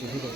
जनगण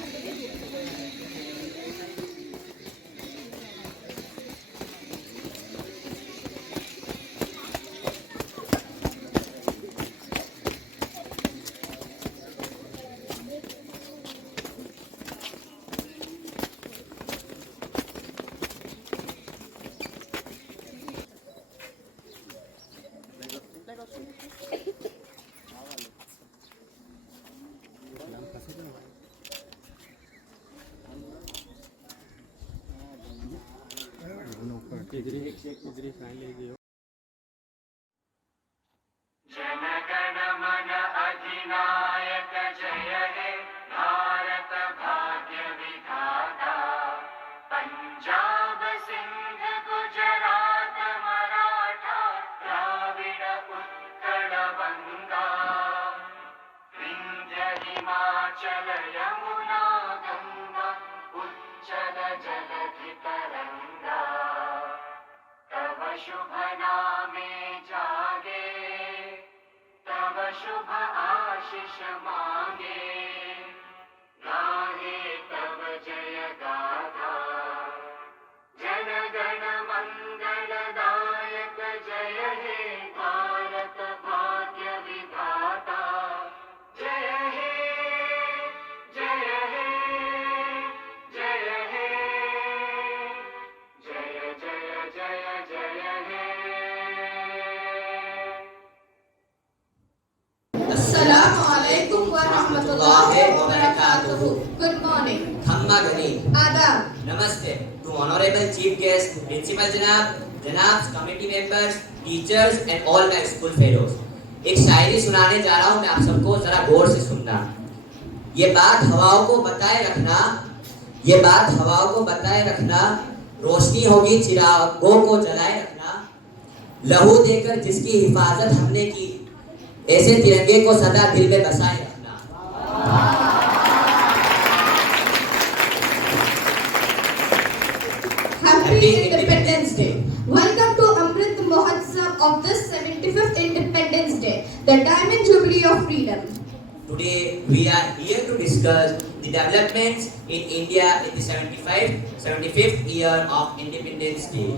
मन अधिनायक जय हे भारत भाग्य विधाता पंजाब सिंध गुजरात मराठा द्राविड़ उत्कल बंगा विंध्य हिमाचल यमुना गंगा उच्चल जलधि तरंगा तव शुभ नामे जागे तव शुभ आशीष मांगे गाहे तव जय गाथा जन गण मंगलदायक जय हे भारत भाग्य विधाता जय हे जय हे जय हे जय जय जय जय हे Assalamu alaikum wa rahmatullahi wa barakatuh. Good morning. Thamma Gani. Adab. Namaste to honorable chief guest, principal Janab, committee members, teachers and all my school fellows. एक शायरी सुनाने जा रहा हूँ मैं आप सबको जरा गौर से सुनना। ये बात हवाओं को बताए रखना, रोशनी होगी चिरागों को जलाए रखना, लहू देकर जिसकी हिफाजत हमने की, ऐसे तिरंगे को सदा दिल में बसाए रखना। Happy Independence Day. Welcome to Amrit Mahotsav of this 75th Independence Day, the Diamond Jubilee of Freedom. Today we are here to discuss the developments in India in the 75th year of Independence Day.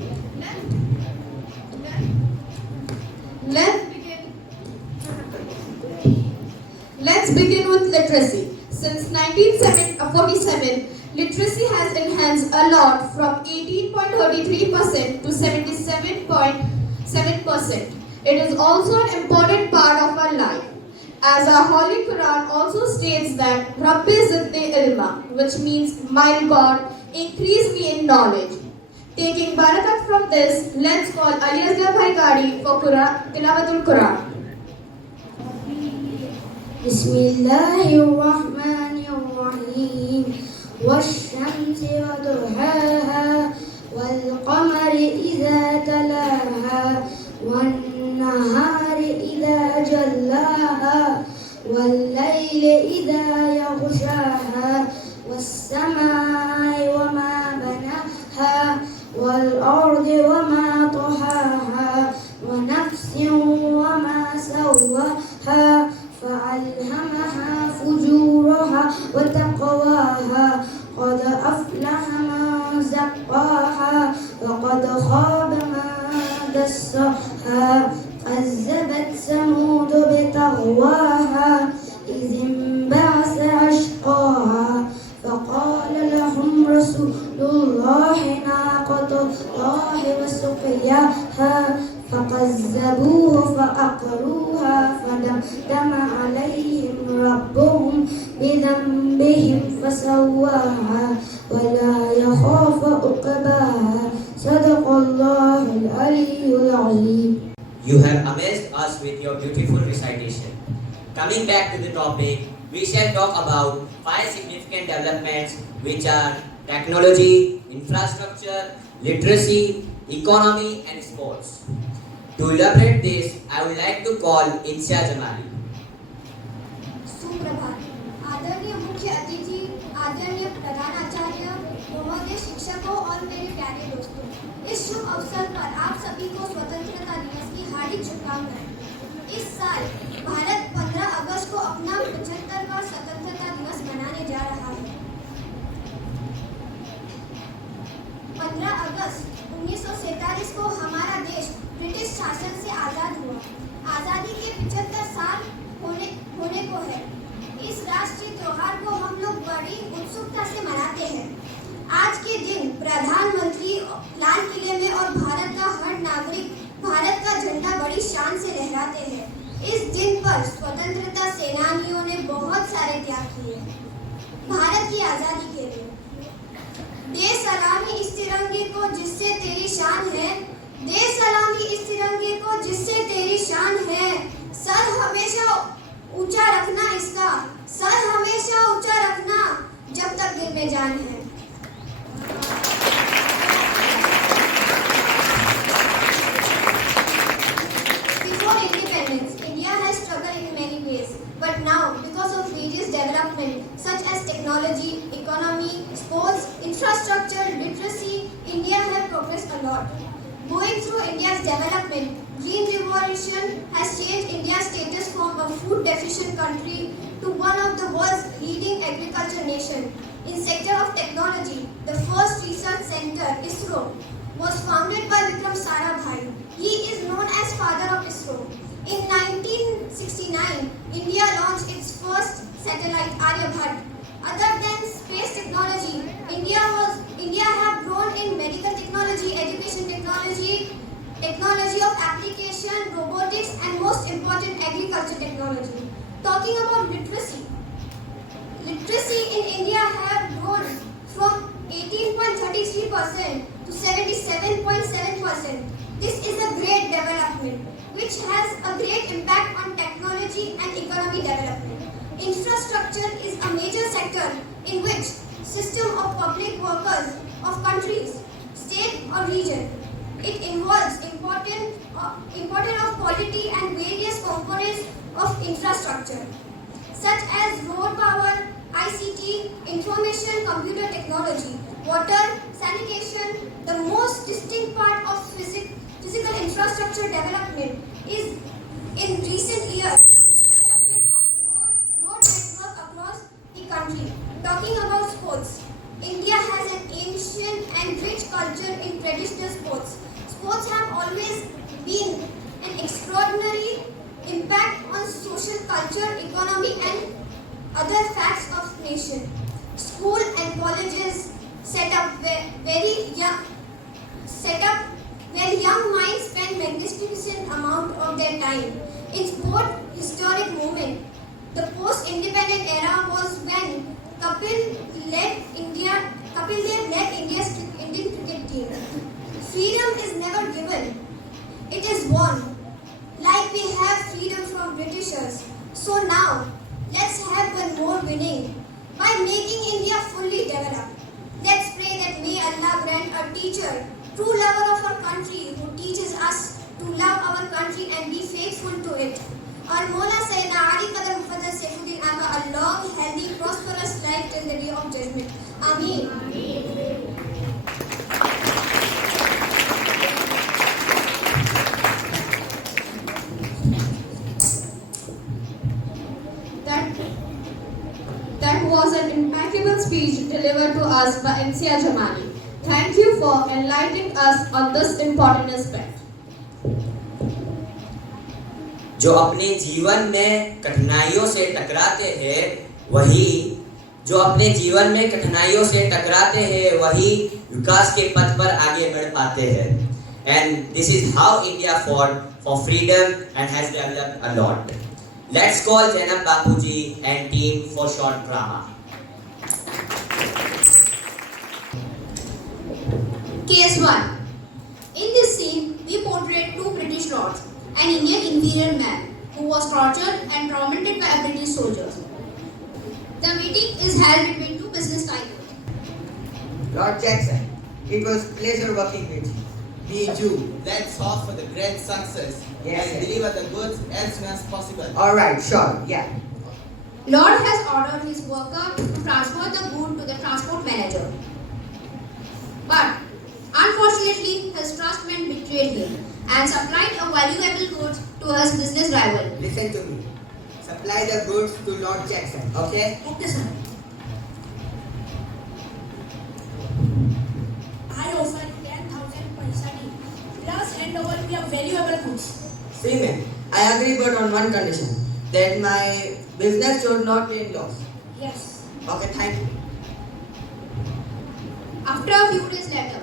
Let's begin with literacy. Since 1947, literacy has enhanced a lot from 18.33% to 77.7%. It is also an important part of our life. As our Holy Quran also states that Rabbi Zidni Ilma, which means, my God, increase me in knowledge. Taking barakat from this, let's call Ali Asghar Bhai Gadi for Tilawatul Quran. Bismillahirrahmanirrahim. والشمس وضحاها والقمر إذا تلاها والنهار إذا جلاها والليل إذا يغشاها والسماء وما بناها والأرض وما طحاها ونفس وما سواها فألهمها فجورها وتقواها قد أفلح من زكاها وقد خاب من دساها كذبت ثمود بطغواها إذ انبعث أشقاها فقال لهم رسول الله ناقة الله وسقياها فكذبوه فعقروها فدمدم عليهم ربهم بذنبهم فسواها ولا يخاف عقباها صدق الله العلي العظيم. You have amazed us with your beautiful recitation. Coming back to the topic, we shall talk about 5 significant developments which are technology, infrastructure, literacy, economy and sports. To elaborate this, I would like to call Insha Jamali. सुप्रभात आदरणीय मुख्य अतिथि, आदरणीय प्रधानाचार्य, महोदय शिक्षकों और मेरे प्यारे दोस्तों, इस शुभ अवसर पर आप सभी को स्वतंत्रता दिवस की हार्दिक शुभकामनाएं। इस साल भारत 15 अगस्त को अपना 75वां स्वतंत्रता दिवस मनाने जा रहा है। राष्ट्रीय त्योहार को हम लोग बड़ी उत्सुकता से मनाते हैं। आज के दिन प्रधानमंत्री लाल किले में और भारत का हर नागरिक भारत का झंडा बड़ी शान से लहराते हैं। इस दिन पर स्वतंत्रता सेनानियों ने बहुत सारे त्याग किए भारत की आजादी के लिए। दे सलामी इस तिरंगे को जिससे तेरी शान है, दे सलामी इस तिरंगे को जिससे तेरी शान है। सर हमेशा ऊंचा रखना इसका, सर हमेशा ऊंचा रखना जब तक दिल में जान है। Before independence, India has struggled in many ways. But now, because of various development such as technology, economy, sports, infrastructure, literacy, India has progressed a lot. Going through India's development, Green Revolution has changed India's status from a food deficient country to one of the world's leading agriculture nation. In sector of technology, the first research center, ISRO, was founded by Vikram Sarabhai. He is known as father of ISRO. In 1969, India launched its first satellite, Aryabhat. Other than space technology, India have grown in medical technology, education technology, technology of application, robotics, and most important, agriculture technology. Talking about literacy, literacy in India have grown from 18.33% to 77.7%. This is a great development which has a great impact on technology and economy development. Infrastructure is a major sector in which system of public workers of countries, state or region. It involves important of quality and various components of infrastructure such as road power, ICT, information computer technology, water, sanitation. The most distinct part of physical infrastructure development is in recent years development of road network across the country. Talking about sports, India has an ancient and rich culture in traditional sports. Sports have always been an extraordinary impact on social culture, economy and other facts of nation. School and colleges set up where young minds spend magnificent amount of their time. In sport historic movement, the post-independent era was when Kapil Dev led India's Indian cricket team. Freedom is never given; it is won. Like we have freedom from Britishers, so now let's have one more winning by making India fully developed. Let's pray that may Allah grant a teacher, true lover of our country, who teaches us to love our country and be faithful to it. Our Mola Sayyidina Ali Qadar Mufaddal Saifuddin Aga a long, healthy, prosperous life till the day of judgment. Ameen. That was an impeccable speech delivered to us by NCR Jamani. Thank you for enlightening us on this important aspect. जो अपने जीवन में कठिनाइयों से टकराते हैं वही विकास के पथ पर आगे बढ़ पाते हैं. And this is how India fought for freedom and has developed a lot. Let's call Zainab Bapuji and team for short drama. Case 1. In this scene, we portray two British lords, an Indian inferior man who was tortured and tormented by British soldiers. The meeting is held between two business tycoons. Lord Jackson, it was pleasure working with you. Me too. Let's hope for the great success Yes, and yes. deliver the goods as soon as possible. Alright, sure, yeah. Lord has ordered his worker to transfer the good to the transport manager. But unfortunately, his trustman betrayed him and supplied a valuable goods to his business rival. Listen to me. Supply the goods to Lord Jackson, okay? Okay, sir. I offer 10,000 paisa plus hand over me a valuable goods. See, man, I agree, but on one condition, that my business should not be in loss. Yes. Okay, thank you. After a few days later,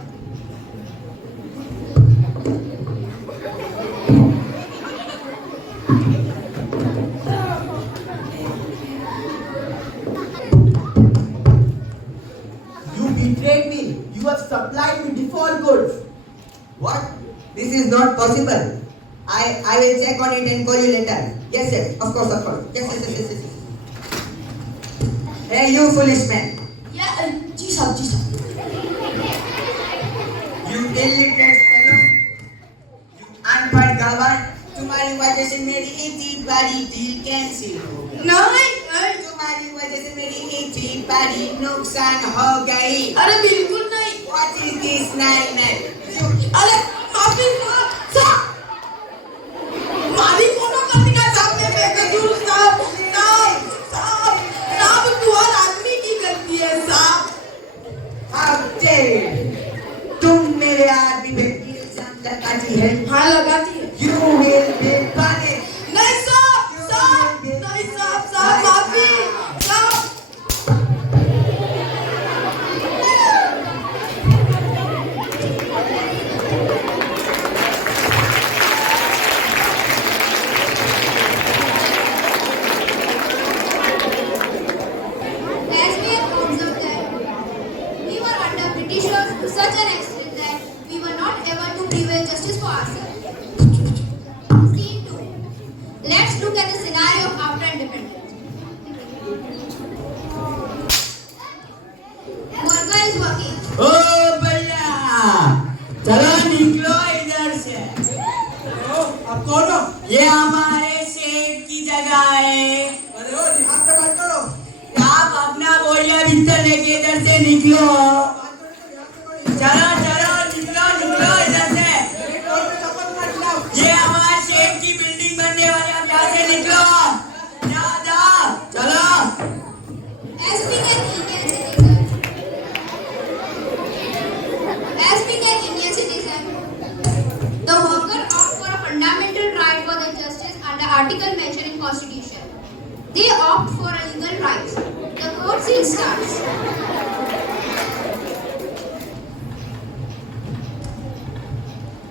You betrayed me. You have supplied me default goods. What? This is not possible. I will check on it and call you later. Yes, yes, of course, of course. Yes. Hey, you foolish man. Yeah, जी साहब. You illiterate fellow. You unpad gawar. तुम्हारी वजह से मेरी इतनी बड़ी deal cancel हो गई. नहीं. तुम्हारी वजह से मेरी इतनी बड़ी नुकसान हो गई. अरे बिल्कुल नहीं. What is this nightmare? अरे माफी साहब. मारी कोनो कमी ना साहब में बेकसूर साहब तू और आदमी की गलती है साहब. How dare you? तुम मेरे आदमी पे इल्जाम लगाती है. हाँ लगाती है. You will be punished. नहीं साहब नहीं साहब माफी साहब. As we have observed that we were under Britishers to such an extent that we were not able to prevail justice for ourselves. Scene 2. Let's look at the scenario after independence. Worker is working. ओ भैया चलो निकलो इधर से. अब कौन हो? ये हमारे सेठ की जगह है. अरे ओ ध्यान से बात करो. आप अपना बोरिया बिस्तर लेके इधर से निकलो. चलो निकलो इधर से. ये हमारे सेठ की बिल्डिंग बनने वाली है. आप यहाँ से निकलो. जाओ चलो. As being an Indian citizen, the worker opt for a fundamental right for the justice under article mentioned in Constitution. They opt for a legal rights. The court scene starts.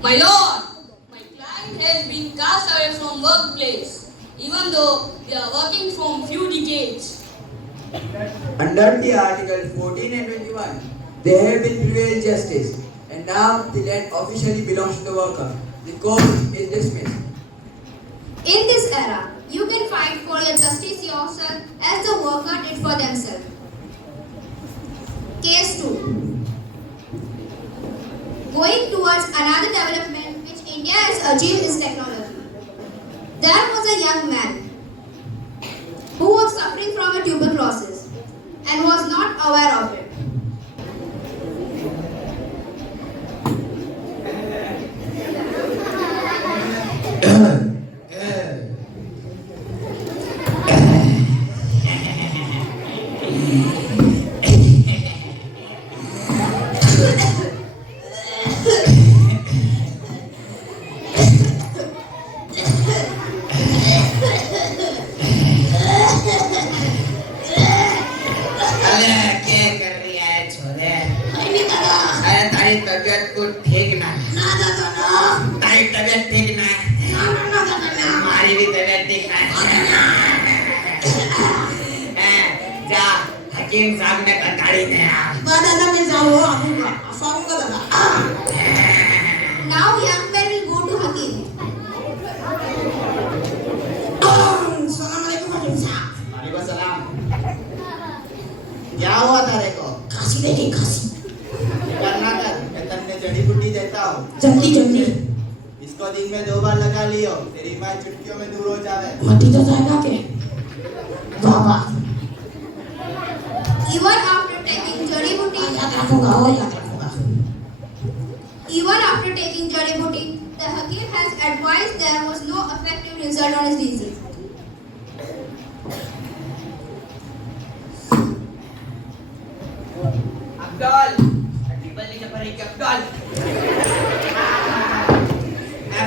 My lord, my client has been cast away from workplace, even though they are working from few decades. Under the Article 14 and 21, there have been prevailed justice, and now the land officially belongs to the worker. The court is dismissed. In this era, you can fight for your justice yourself as the worker did for themselves. Case 2. Going towards another development which India has achieved is technology. There was a young man who was suffering from a tuberculosis and was not aware of it. तबियत को ठीक ना तारी तबियत ठीक ना हमारी भी तबियत ठीक ना जा हकीम साहब ने कटाड़ी दिया दादा मैं जाऊँ आऊँगा दादा. Now young man will go to Hakim. Assalamualaikum Hakim साहब. वालेकुम सलाम. क्या हुआ तेरे को? खांसी देखी खांसी. करना कर, मैं तन्ने जड़ी बूटी देता हूँ. जल्दी इसको दिन में 2 बार लगा लियो, तेरी माँ चुटकियों में दूर हो जावे. मटी तो जाएगा के. बाबा. Even after taking jari booty, याद रखूंगा. Even after taking jari booty, the Hakim has advised there was no effective result on his disease. Abdul, टिबल नीचे पर एक Abdul.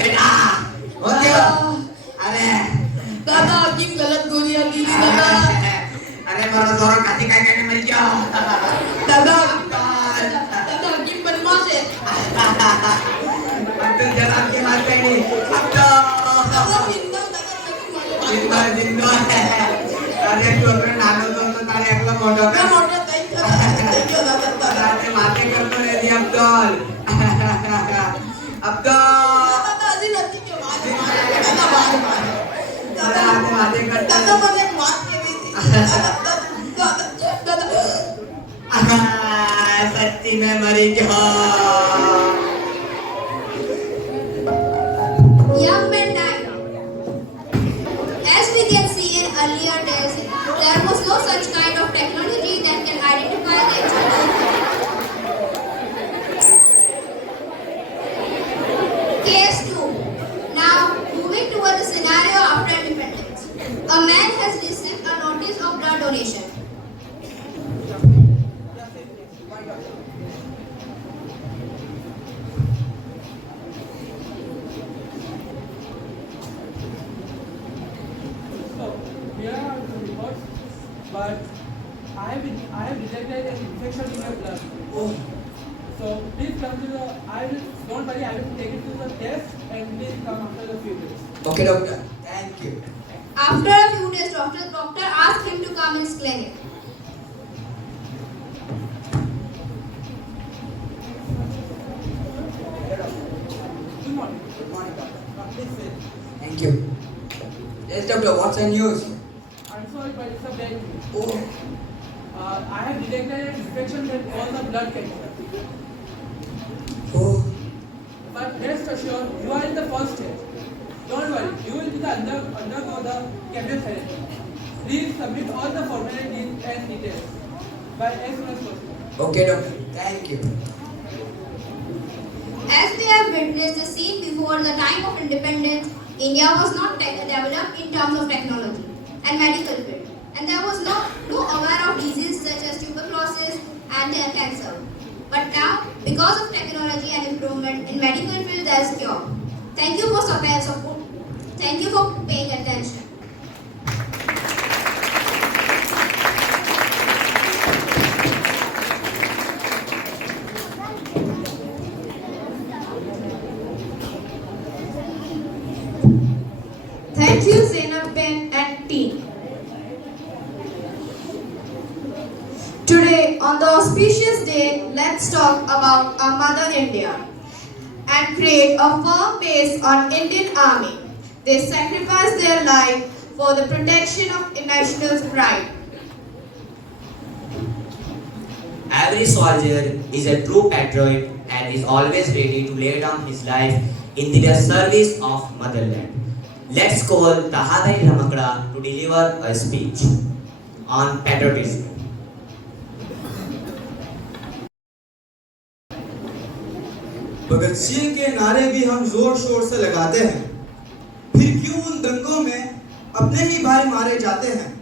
बेटा, होते हो? अरे दादा हकीम गलत गोलियां दी दादा. अरे मरो मार खाते काय काय मर गया दादा अब्दुल दादा की बदमाश है अब्दुल जनाब के मारते नहीं जिंदा जिंदा तारे एक लोग नानो तो तारे एक लोग मोटो मैं मोटा थैंक यू दादा तारे माते करतो रे दी अब्दुल अब्दुल दादा अजी नदी के बाद दादा तारे माते करतो दादा मैंने एक बात की हुई थी दादा सच्ची में मरी गया Young men died. As we can see in earlier days, there was no such kind of technology that can identify the actual author. Case 2. Now, moving toward the scenario after independence. A man has received a notice of blood donation. So, here are the reports, but I have detected an infection in your blood. Oh. So, please come to the, don't worry, I will take it to the test and please come after the few days. Okay doctor, thank you. After a few days, doctor asked him to come in his clinic. Good morning. Good morning doctor. Please sit. Thank you. Yes doctor, what's the news? I'm sorry, but it's a bad news. Oh. I have detected an infection that all the blood chemicals. Oh. But rest assured, you are in the first stage. Don't worry, you will be undergo the chemotherapy. Please submit all the formalities and details by as soon as possible. Okay doctor, thank you. As we have witnessed the scene before the time of independence, India was not developed in terms of technology and medical field, and there was no aware of diseases such as tuberculosis and cancer. But now, because of technology and improvement in medical field, there is cure. Thank you for support. Thank you for paying attention. Thank you, Zainab Ben and team. Today, on the auspicious day, let's talk about our Mother India and create a firm base on Indian Army. They sacrificed their life for the protection of national pride. Every soldier is a true patriot and is always ready to lay down his life in the service of motherland. Let's call Tahadai Ramakda to deliver a speech on patriotism. Bhagat Singh के नारे भी हम जोर शोर से लगाते हैं, फिर क्यों उन दंगों में अपने ही भाई मारे जाते हैं?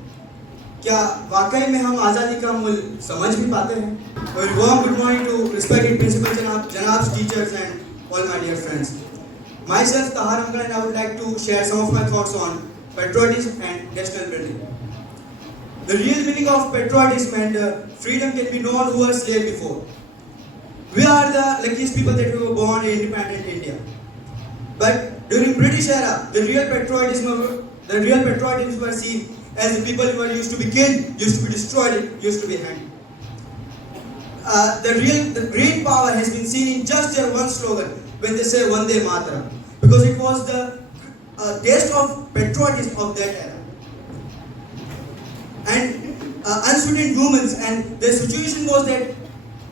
क्या वाकई में हम आज़ादी का मूल्य समझ भी पाते हैं? A warm good morning to respected principal janabs, teachers and all my dear friends. Myself Tahar Ramakda, and I would like to share some of my thoughts on patriotism and national building. The real meaning of patriotism and freedom can be known who were slave before. We are the luckiest people that we were born in independent India. But during British era, the real patriotism were seen as the people who were used to be killed, used to be destroyed, used to be hanged. The great power has been seen in just their one slogan when they say Vande Mataram, because it was the taste of patriotism of that era. And unsweetened humans, and the situation was that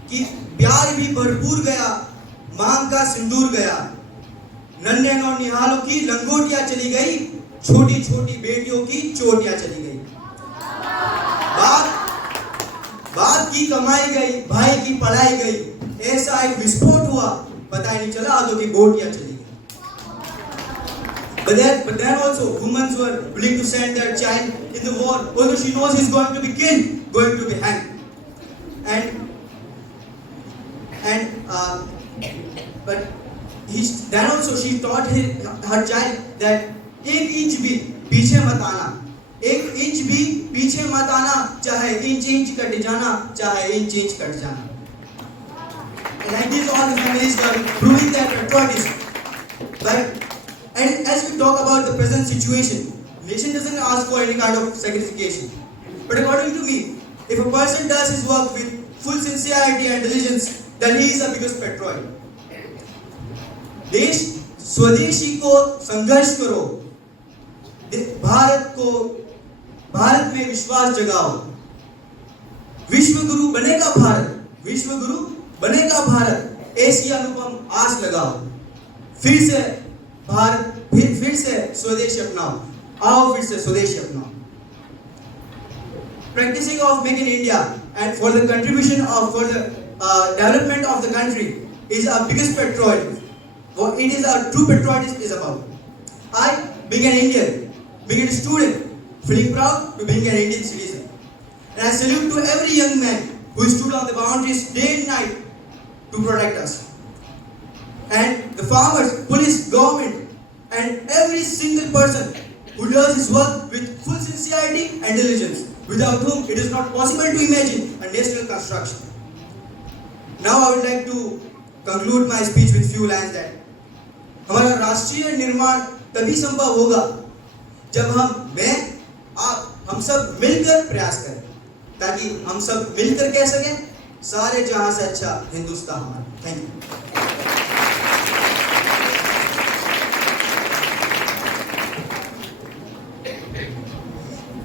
कि प्यार भी भरपूर गया, मांग का सिंदूर गया, नन्हे नौ निहालों की लंगोटियां चली गई, छोटी छोटी बेटियों की चोटियां चली गई। बाप की कमाई गई, भाई की पढ़ाई गई, ऐसा एक विस्फोट हुआ, पता ही नहीं चला आदों की बोटियां चली गई। But then also, women were willing to send their child in the war, although she knows he's going to be killed, going to be hanged. But then also she taught her child that एक inch भी पीछे मत आना, चाहे inch inch cut जाना, चाहे inch inch cut जाना. Like this, all the families were proving their patriotism. But and as we talk about the present situation, nation doesn't ask for any kind of sacrifice. But according to me, if a person does his work with full sincerity and diligence, then he is the biggest patriot. देश स्वदेशी को संघर्ष करो, भारत में विश्वास जगाओ. विश्व गुरु बनेगा भारत, विश्व गुरु बनेगा भारत, ऐसी अनुपम आस लगाओ. फिर से भारत, फिर से स्वदेश अपनाओ. आओ फिर से स्वदेश अपनाओ. Practicing of Make in India and for the contribution of for the development of the country is our biggest patriotism. What it is our true patriotism is about. I, being an Indian, being a student, feeling proud to being an Indian citizen. And I salute to every young man who stood on the boundaries day and night to protect us. And the farmers, police, government, and every single person who does his work with full sincerity and diligence, without whom it is not possible to imagine a national construction. Now I would like to conclude my speech with few lines that हमारा राष्ट्रीय निर्माण तभी संभव होगा जब हम सब मिलकर प्रयास करें, ताकि हम सब मिलकर कह सकें सारे जहां से अच्छा हिंदुस्तान हमारा. Thank you.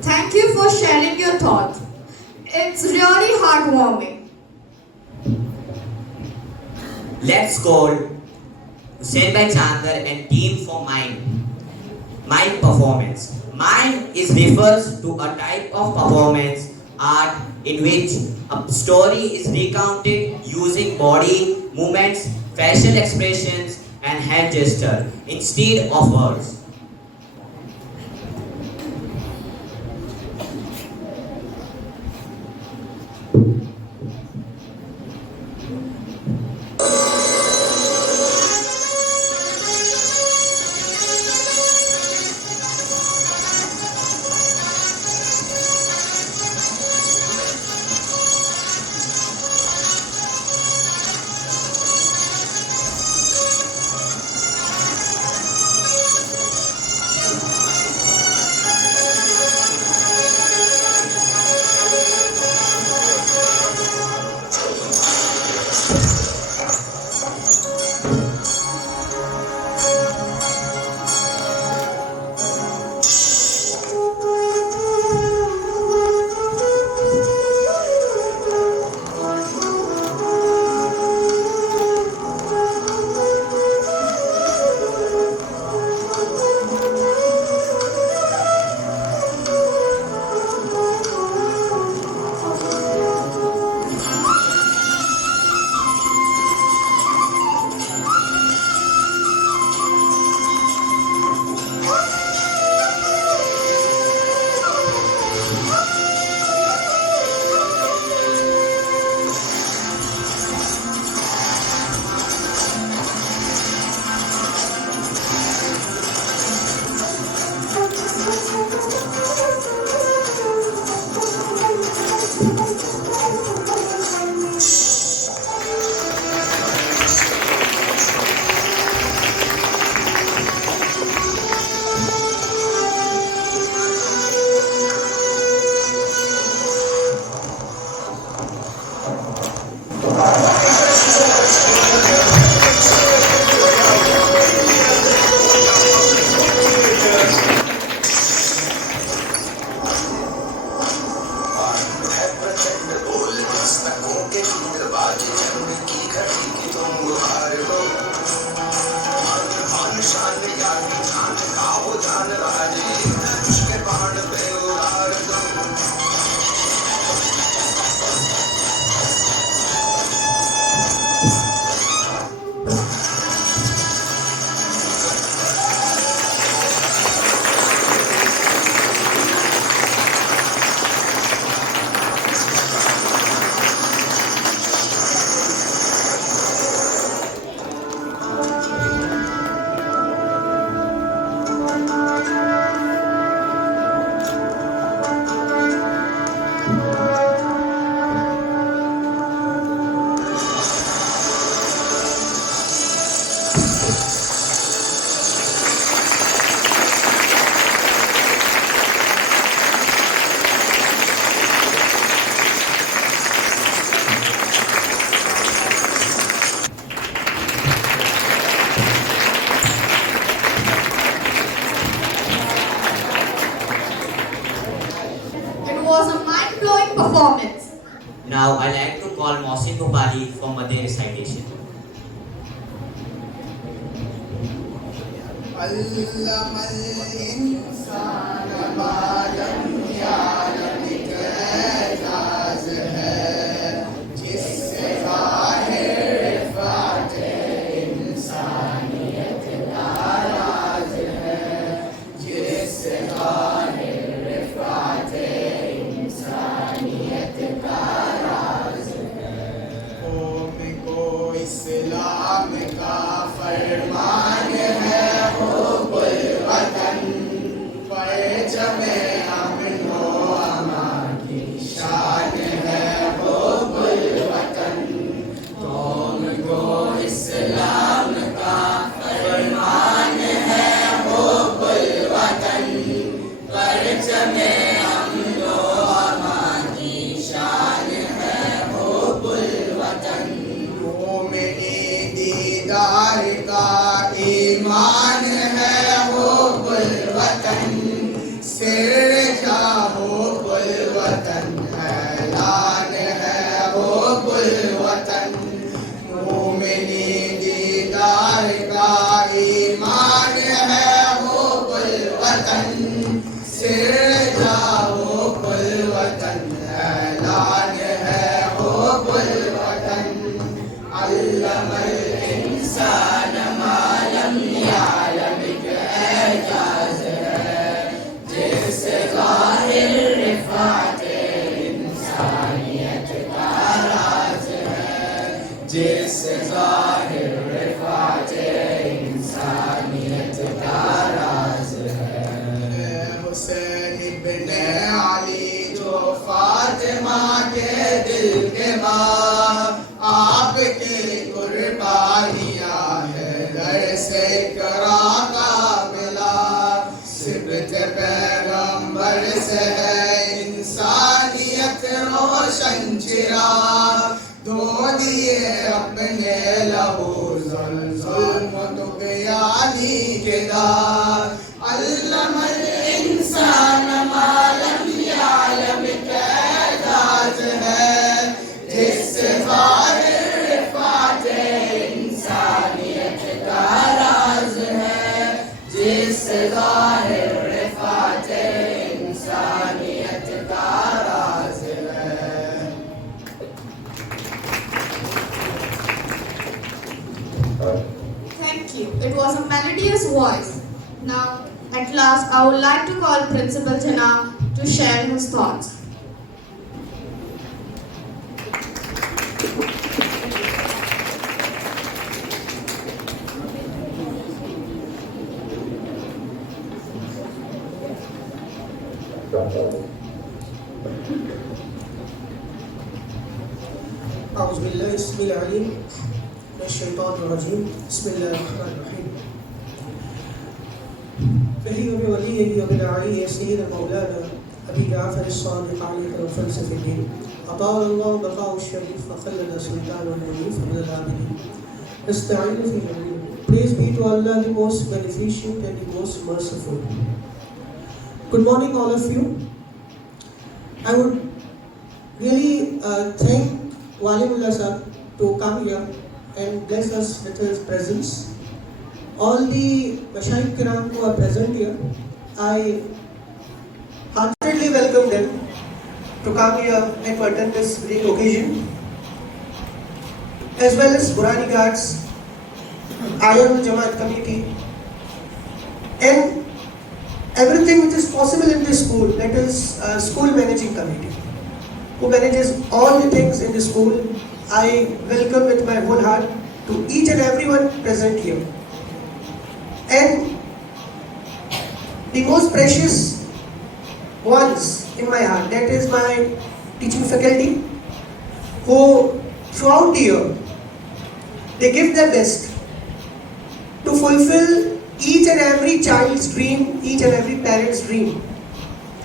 Thank you for sharing your thoughts. It's really heartwarming. Let's call Hussein Bhai Chandar and team for Mime performance. Mime refers to a type of performance art in which a story is recounted using body movements, facial expressions, and hand gesture instead of words. Now I like to call Mohsin Bhopali for Madhe recitation. علم الإنسان ما لم يعلم إعجاز है जिससे ज़ाहिर रिफ़ात इंसानियत का राज है जिससे ज़ाहिर रिफ़ात इंसानियत का राज है कौम को इस्लाम का फरमान है दीदार का ईमान है वो वतन सिर का हो वतन ऐलान है वो वतन मोमिनी दीदार का ईमान है वो वतन सिर का हो वतन ऐलान है वो वतन अल्लाह इंसान मालम यालम एजाज है जिससे ज़ाहिर रिफ़ात इंसानियत का राज है जिससे ज़ाहिर रिफ़ात इंसानियत का राज है हुसैन इब्न अली जो फातिमा के दिल के बाप आपके कुर्बानियाँ है घर से करा का मिला सिबत पैगंबर से है इंसानियत रोशन चिरा दो दिए अपने लहू जुल्म दुगयानी के दार अल्लमल इंसान मालम यालम कैदाज है जिससे इंसानियत का राज है जिससे ज़ाहिर रिफ़ात इंसानियत का राज है Thank you. It was a melodious voice. Now, at last, I would like to call Principal Jana to share his thoughts. أعوذ بالله السميع العليم من الشيطان الرجيم بسم الله الرحمن الرحيم به وبوليه وبداعيه سيدنا مولانا أبي جعفر الصادق عليه وفلسفة الدين أطال الله بقاء الشريف وخلد سلطان المنيف من العابدين نستعين في العلم. Praise be to Allah, the most beneficent and the most merciful. Good morning, all of you. I would really thank Walimullah sir to come here and bless us with his presence. All the Mashayikh Kiram who are present here, I heartily welcome them to come here and to attend this great occasion, as well as Burani Guards, Ayam Jamaat Committee, and everything which is possible in this school, that is school managing committee, who manages all the things in the school. I welcome with my whole heart to each and everyone present here. And the most precious ones in my heart, that is my teaching faculty, who throughout the year, they give their best to fulfill each and every child's dream, each and every parent's dream.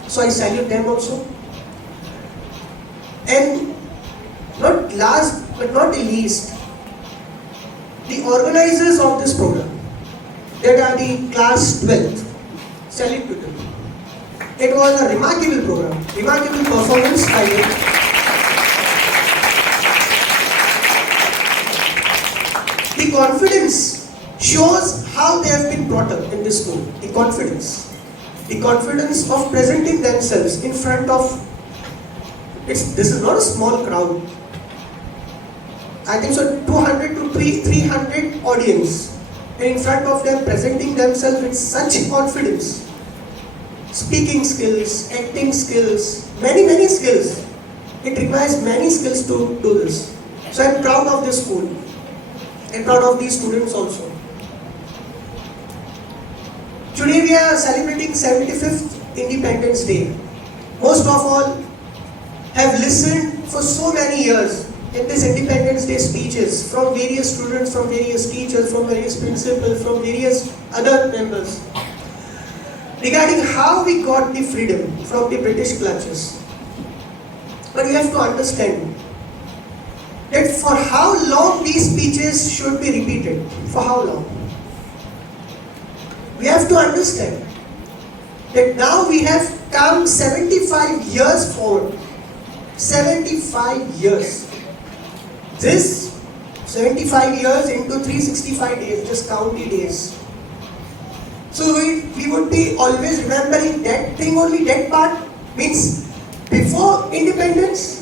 So I salute them also. And not last but not the least, the organizers of this program, that are the class 12th, salute to them. It was a remarkable program, remarkable performance by them. the confidence shows how they have been brought up in this school. The confidence of presenting themselves in front of, this is not a small crowd. I think so 200 to 300 audience, and in front of them presenting themselves with such confidence. Speaking skills, acting skills, many skills. It requires many skills to do this. So I'm proud of this school and proud of these students also. Today we are celebrating 75th Independence Day. Most of all have listened for so many years in this Independence Day speeches from various students, from various teachers, from various principals, from various other members regarding how we got the freedom from the British clutches. But you have to understand that for how long these speeches should be repeated. For how long? We have to understand that now we have come 75 years forward. 75 years. This 75 years into 365 days, just count the days. So we would be always remembering that thing only, that part means before independence.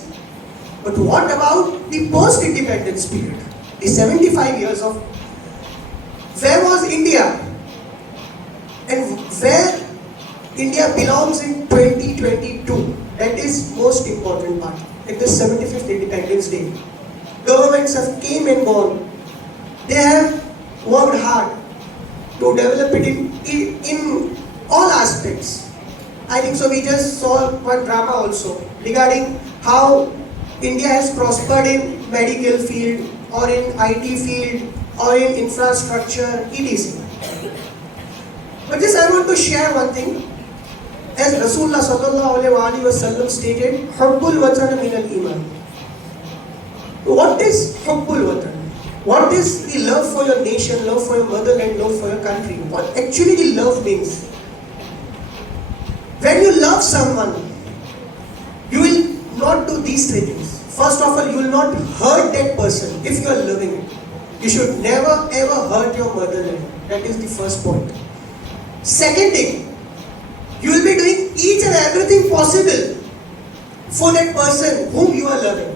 But what about the post-independence period? The 75 years of where was India? And where India belongs in 2022. That is most important part. In this 75th Independence Day. Governments have came and gone. They have worked hard to develop it in all aspects. I think so we just saw one drama also regarding how India has prospered in medical field or in IT field or in infrastructure, etc. But just I want to share one thing. As Rasulullah sallallahu alaihi wasallam stated, Hubbul Watan min al-Iman. What is Hubbul Watan? What is the love for your nation, love for your motherland, love for your country? What actually the love means? When you love someone, you will not do these three things. First of all, you will not hurt that person if you are loving it. You should never ever hurt your motherland. That is the first point. Second thing, you will be doing each and everything possible for that person whom you are loving.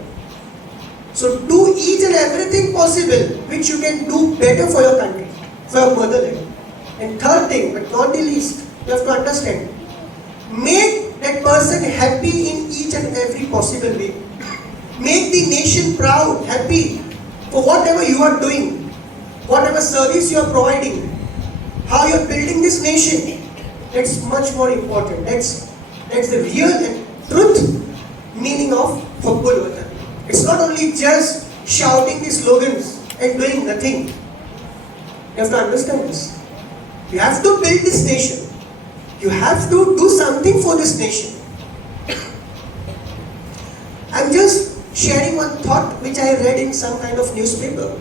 So do each and everything possible which you can do better for your country, for your motherland. And third thing, but not the least, you have to understand, make that person happy in each and every possible way. Make the nation proud, happy for whatever you are doing, whatever service you are providing, how you are building this nation. That's much more important. That's the real and truth meaning of Hubbul Watan. It's not only just shouting the slogans and doing nothing. You have to understand this. You have to build this nation. You have to do something for this nation. I'm just sharing one thought which I read in some kind of newspaper.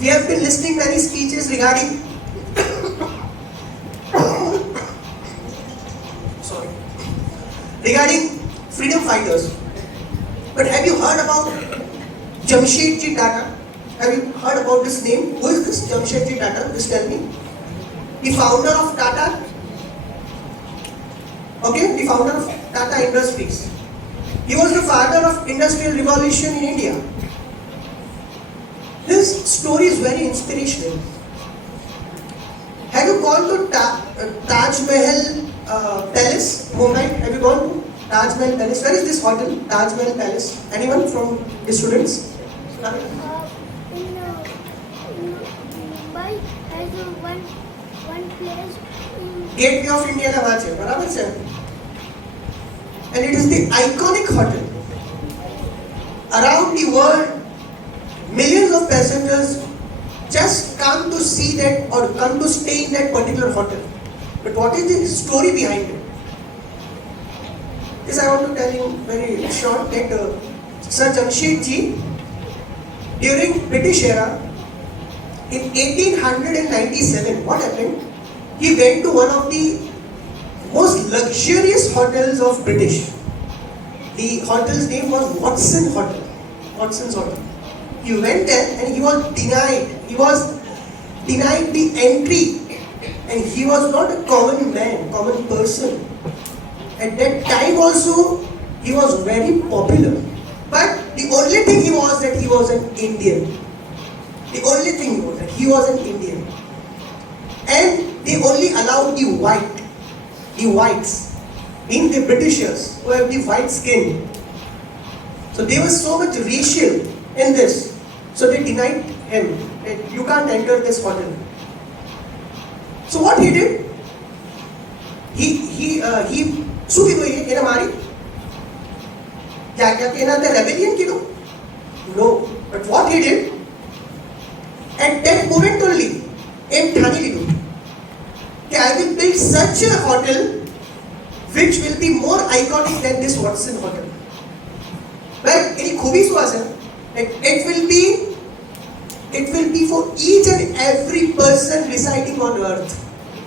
We have been listening many speeches regarding regarding freedom fighters. But have you heard about Jamshedji Tata? Have you heard about this name? Who is this Jamshedji Tata? Just tell me. The founder of Tata. Okay, the founder of Tata Industries. He was the father of Industrial Revolution in India. His story is very inspirational. Have you gone to Taj Mahal Palace, Mumbai? Have you gone to Taj Mahal Palace? Where is this hotel, Taj Mahal Palace? Anyone from the students? In Mumbai has one place. Gateway of India का बात है, बराबर से? And it is the iconic hotel. Around the world, millions of passengers just come to see that or come to stay in that particular hotel. But what is the story behind it? This I want to tell you very short that Sir Jamshedji, during British era, in 1897, what happened? He went to one of the most luxurious hotels of British. The hotel's name was Watson's Hotel. He went there and he was denied. He was denied the entry. And he was not a common man, common person. At that time also, he was very popular. But the only thing he was that he was an Indian. The only thing he was that he was an Indian. And they only allowed the whites, being the Britishers who have the white skin. So there was so much racial in this. So they denied him that you can't enter this hotel. So what he did? He શું કીધું એને મારી એના અંદર rebellion કીધું? No. But what he did? At that moment only, એમ ઠાની લીધું કે I will build such a hotel which will be more iconic than this Watson hotel. But એની ખૂબી શું હશે? It will be for each and every person residing on earth.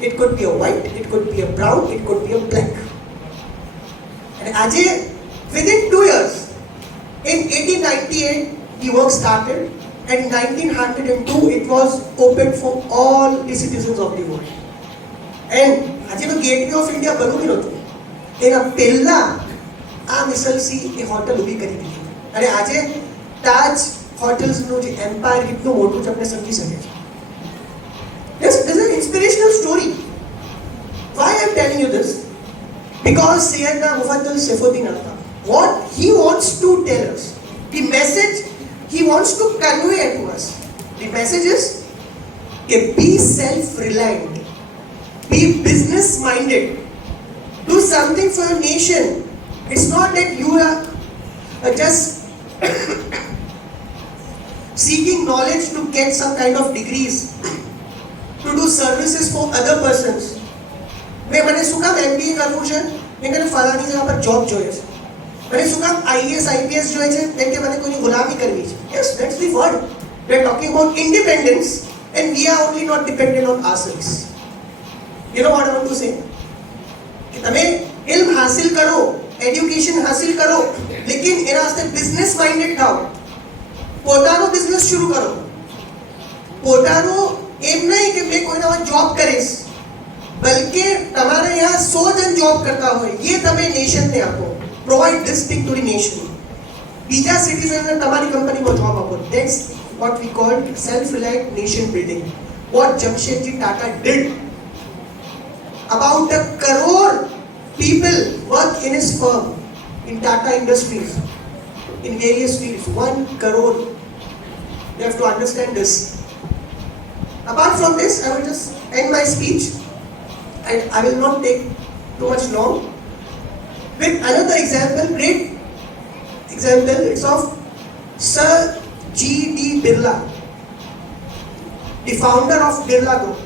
It could be a white, it could be a brown, it could be a black. And Ajay, within 2 years, in 1898, the work started, and in 1902, it was open for all the citizens of the world. And Ajay, the Gateway of India બનવું નહોતું. એના પહેલા આ મિસલસી એ hotel ઊભી કરી દીધી. અને આજે તાજ હોટલ્સનું જે એમ્પાયર કેટલું મોટું છે આપણે સમજી શકીએ છીએ. This is an inspirational story. Why I am telling you this? Because Sayyidina Mufaddal Saifuddin Attar, what he wants to tell us, the message he wants to convey to us, the message is be self-reliant, be business-minded, do something for your nation. It's not that you are just seeking knowledge to get some kind of degrees, to do services for other persons. મને શું કામ MBA કરવું છે? કેમ કે ફલાણી જગ્યા પર job જોઈએ છે. મને શું કામ IAS IPS જોઈએ છે? કેમ કે મને કોઈની ગુલામી કરવી છે. Yes, that's the word. We are talking about independence and we are only not dependent on ourselves. You know what I want to say? कि તમે इल्म हासिल करो, एजुकेशन हासिल करो, लेकिन એના વાસ્તે બિઝનેસ માઇન્ડેડ થાઓ. પોતાનો બિઝનેસ શરૂ કરો. પોતાનો એમ નહીં કે મેં કોઈના જોબ કરીશ, બલકે તમારે यहाँ 100 જણ જોબ કરતા હોય, ये તમે નેશનને આપો. Provide this thing to the nation. બીજા સિટીઝનને તમારી કંપનીમાં જોબ આપો. That's what we call self-reliant nation building. What Jamshedji Tata did. About 1 crore people work in his firm, in Tata Industries, in various fields. 1 crore. You have to understand this. Apart from this, I will just end my speech, and I will not take too much long, with another example, great example. It's of Sir G.D. Birla, the founder of Birla Group.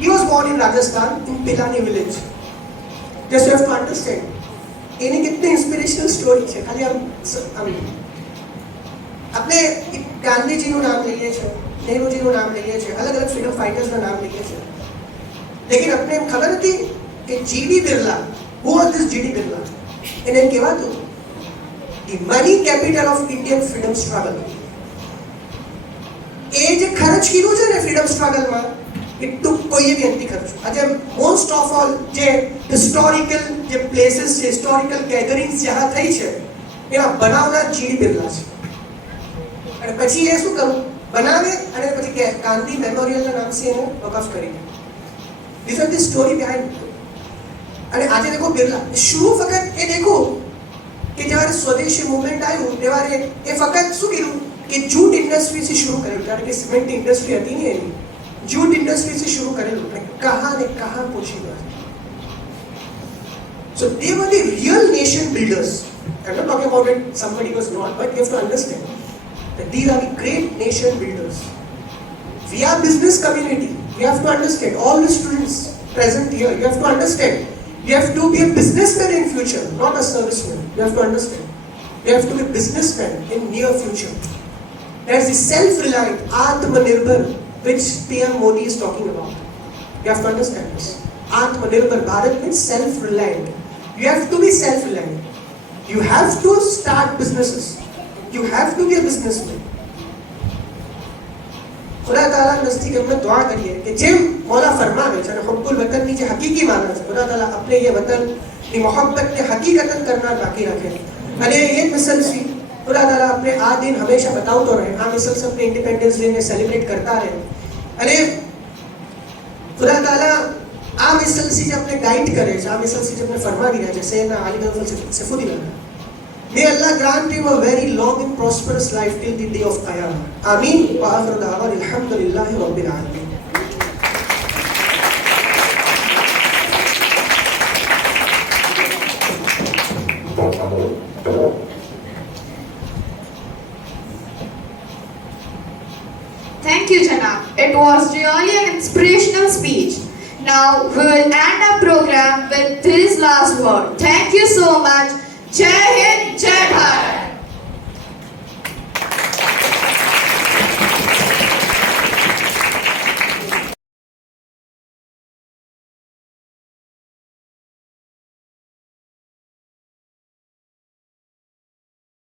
He was born in Rajasthan, in Pilani village. Just you have to understand. એની કેટલી inspirational story છે. ખાલી આપણે ગાંધીજીનું નામ લઈએ છીએ, નેહરુજીનું નામ લઈએ છીએ, અલગ અલગ ફ્રીડમ ફાઇટર્સના નામ લઈએ છીએ, લેकिन આપણે એમ ખબર હતી કે GD Birla, who was this GD Birla? એને એમ કહેવાતું the money capital of Indian freedom struggle. એ જે ખર્ચ કીધું છે ને ફ્રીડમ સ્ટ્રગલમાં, એટલું કોઈએ બી નથી ખર્ચ્યું. આજે મોસ્ટ ઓફ ઓલ જે હિસ્ટોરિકલ જે પ્લેસીસ છે, હિસ્ટોરિકલ ગેધરિંગ્સ જ્યાં થઈ છે, એના બનાવનાર જીડી બિરલા છે. અને પછી એ શું કરું, બનાવે અને પછી ગાંધી મેમોરિયલના નામથી એને વકફ કરી દે. These are the story behind it. અને આજે દેખો બિરલા શું ફક્ત એ દેખો કે જ્યારે સ્વદેશી મુવમેન્ટ આવ્યું ત્યારે એ ફક્ત શું કીધું કે જૂટ ઇન્ડસ્ટ્રીથી શરૂ કરેલું, કારણ કે સિમેન્ટ ઇન્ડસ્ટ્રી હતી ને એની, જૂટ ઇન્ડસ્ટ્રીથી શરૂ કરેલું. કહાં ને કહાં પહોંચી ગયા. So they were the real nation builders. I'm not talking about it somebody was not, but you have to understand that these are the great nation builders. We are business community. You have to understand, all the students present here, you have to understand, you have to be a businessman in future, not a serviceman. You have to understand, you have to be a businessman in near future. That's the self-reliant, Atmanirbhar, which PM Modi is talking about. You have to understand this. Atmanirbhar Bharat means self-reliant. You have to be self-reliant. You have to start businesses. You have to be a businessman. खुदा ताला नज़दीक हमने दुआ करिए कि જેમ मौला फरमावे છે હુબ્બુલ વતનની જે હકીકી માના છે ખુદા તાલા આપણે ये વતનની મોહબ્બતને હકીકતન કરનાર બાકી રાખે અને એ મિસલથી ખુદા તાલા આપણે આ દિન હંમેશા બતાવતો રહે આ મિસલ આપણે ઇન્ડિપેન્ડન્સ ડે ને સેલિબ્રેટ કરતા રહે અને ખુદા તાલા આ મિસલથી જે આપણે ગાઈડ કરે છે આ મિસલથી જે આપણે ફરમાવી રહ્યા છે Syedna Ali Gafar Saifuddin May Allah grant him a very long and prosperous life till the day of Qiyamah. Ameen. Wa akhiru da'wana alhamdulillahi rabbil alamin. Thank you, Janab. It was really an inspirational speech. Now we will end our program with his last word. Thank you so much. Jai Hind, Jai Bharat.